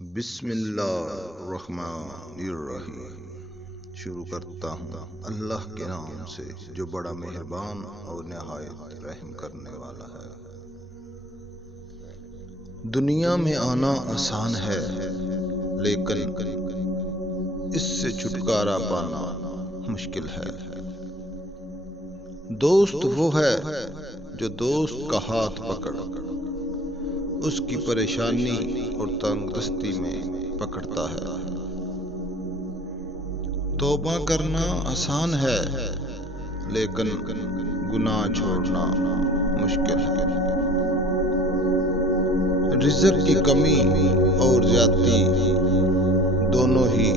بسم اللہ الرحمن الرحیم۔ شروع کرتا ہوں اللہ کے نام سے جو بڑا مہربان اور نہایت رحم کرنے والا ہے۔ دنیا میں آنا آسان ہے لیکن اس سے چھٹکارا پانا مشکل ہے۔ دوست وہ ہے جو دوست کا ہاتھ پکڑ اس کی پریشانی اور تنگ دستی میں پکڑتا ہے۔ توبہ کرنا آسان ہے لیکن گناہ چھوڑنا مشکل ہے۔ رزق کی کمی اور زیادتی دونوں ہی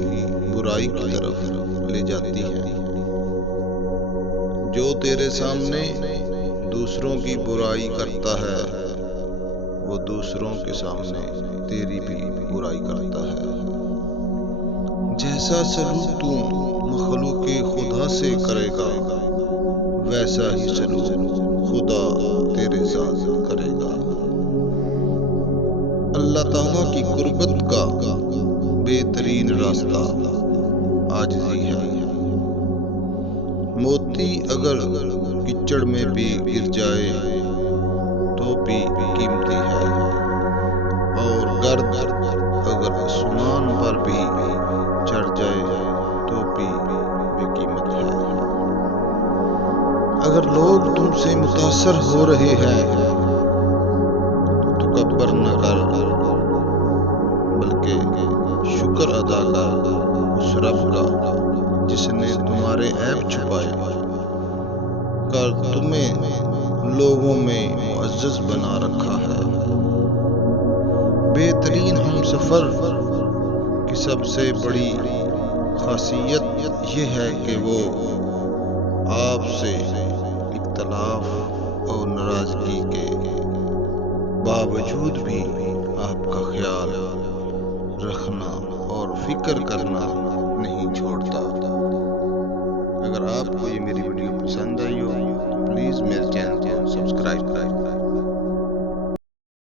برائی کی طرف لے جاتی ہیں۔ جو تیرے سامنے دوسروں کی برائی کرتا ہے وہ دوسروں کے سامنے تیری بھی برائی کرتا ہے۔ جیسا سلوک تو مخلوق خدا سے کرے گا ویسا ہی سلوک خدا تیرے ساتھ کرے گا۔ اللہ تعالیٰ کی قربت کا بہترین راستہ عاجزی ہے۔ موتی اگر کچڑ میں بھی گر جائے تو بھی قیمتی ہے، اور گرد اگر آسمان پر بھی چڑھ جائے تو بھی بے قیمت ہے۔ اگر لوگ تم سے متاثر ہو رہے ہیں تو تکبر نہ کر بلکہ شکر ادا کر اس رب کا جس نے تمہارے عیب چھپائے کر تمہیں لوگوں میں معزز بنا رکھا ہے۔ بہترین ہم سفر کی سب سے بڑی خاصیت یہ ہے کہ وہ آپ سے اختلاف اور ناراضگی کے باوجود بھی آپ کا خیال رکھنا اور فکر کرنا نہیں چھوڑتا۔ اگر آپ کو یہ میری ویڈیو پسند آئی ہو تو پلیز میرے چینل کو سبسکرائب کریں۔